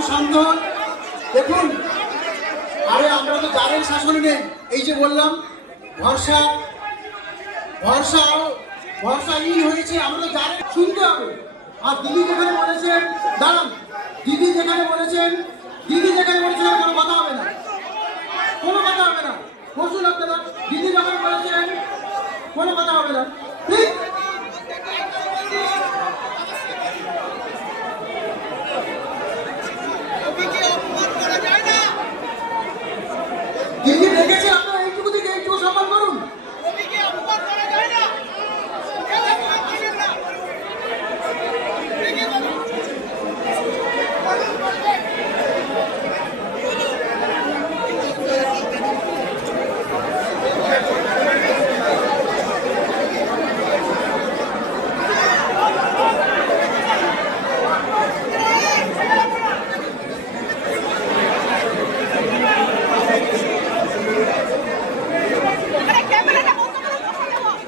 একটু শান্ত হন। দেখুন, আরে আমরা তো যাদের শাসনে নেই, এই যে বললাম ভরসা ভরসা ভরসাহীন হয়েছে, আমরা যাদের শুনতে হবে। আর দিদি যেখানে বলেছেন, দাঁড়ান, দিদি যেখানে বলেছেন